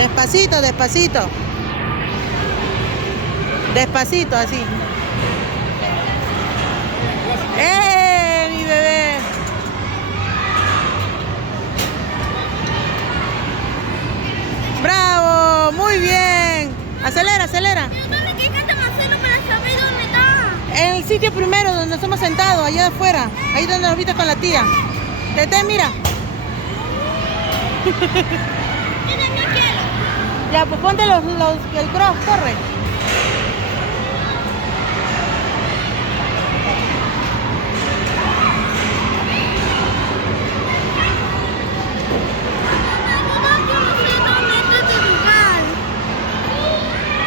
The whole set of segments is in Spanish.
Despacito, despacito. Despacito, así. Mi bebé! ¡Bravo! ¡Muy bien! Acelera, acelera. ¿Dónde qué están haciendo para saber dónde está? En el sitio primero donde nos hemos sentado, allá afuera. Ahí donde nos viste con la tía. Tete, mira. Mira, no quiero. Ya, pues ponte el cross, corre.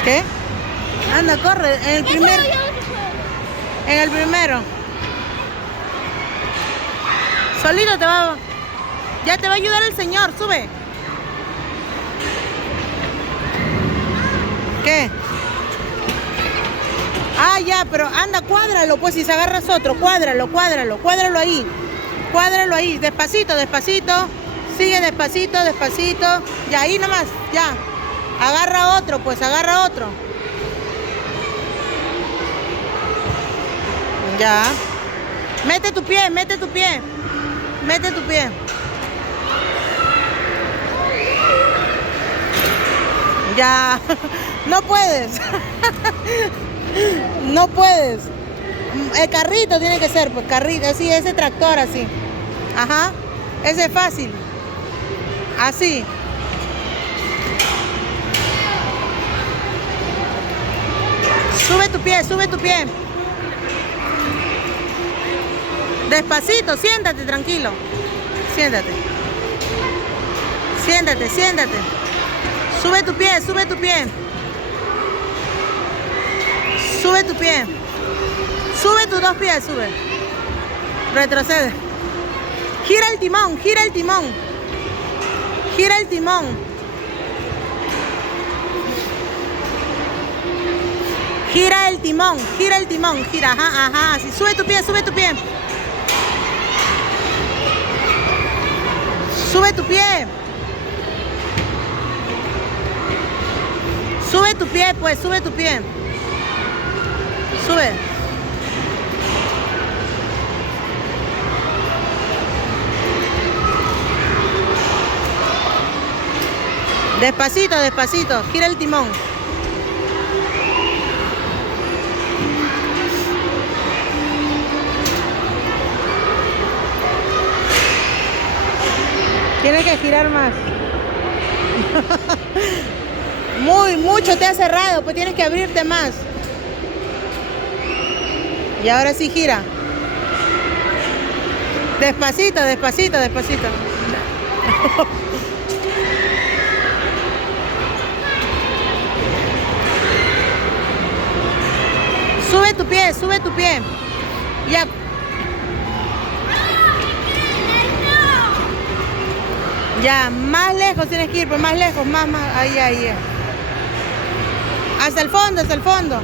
¿Qué? Anda, corre. En el primero. Solito te va. Ya te va a ayudar el señor. Sube. ¿Qué? Ah, ya, pero anda, cuádralo, pues, si se agarras otro, cuádralo ahí. Cuádralo ahí, despacito, despacito. Sigue despacito, despacito. Ya, ahí nomás, ya. Agarra otro, pues, agarra otro. Ya. Mete tu pie, mete tu pie. Mete tu pie. Ya. No puedes. No puedes. El carrito tiene que ser, pues, carrito, así, ese tractor así. Ajá. Ese es fácil. Así. Sube tu pie, sube tu pie. Despacito, siéntate, tranquilo. Siéntate. Siéntate, siéntate. Sube tu pie, sube tu pie. Sube tu pie. Sube tus dos pies, sube. Retrocede. Gira el timón, gira el timón. Gira el timón. Gira el timón, gira el timón, gira, ajá, ajá, así. Sube tu pie, sube tu pie. Sube tu pie. Sube tu pie, pues, sube tu pie. Sube. Despacito, despacito, gira el timón. Tienes que girar más. Mucho te ha cerrado, pues tienes que abrirte más. Y ahora sí gira. Despacito, despacito, despacito. Sube tu pie, sube tu pie. Ya. Ya, más lejos tienes que ir, pues más lejos, más, ahí, ahí. Hasta el fondo, hasta el fondo.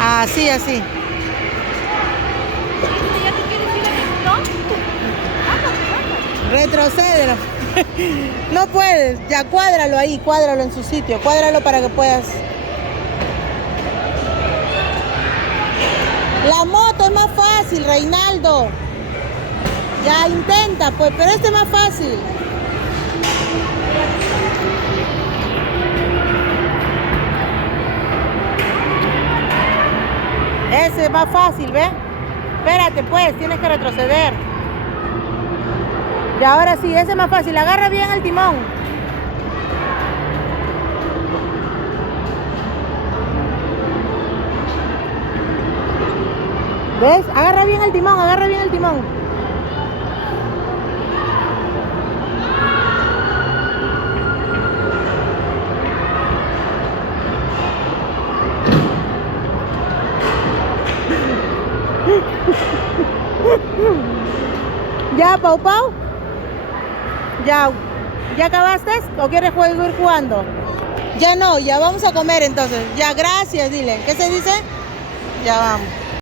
Así, así. Retrocédelo. No puedes, ya cuádralo ahí, cuádralo en su sitio, cuádralo para que puedas. La moto es más fácil, Reinaldo. Ya intenta, pues, pero este es más fácil. Ese es más fácil, ¿ves? Espérate, pues, tienes que retroceder. Y ahora sí, ese es más fácil. Agarra bien el timón. ¿Ves? Agarra bien el timón, agarra bien el timón. ¿Ya, Pau Pau? ¿Ya acabaste? ¿O quieres seguir jugando? Ya no, ya vamos a comer entonces. Ya, gracias, dile. ¿Qué se dice? Ya vamos.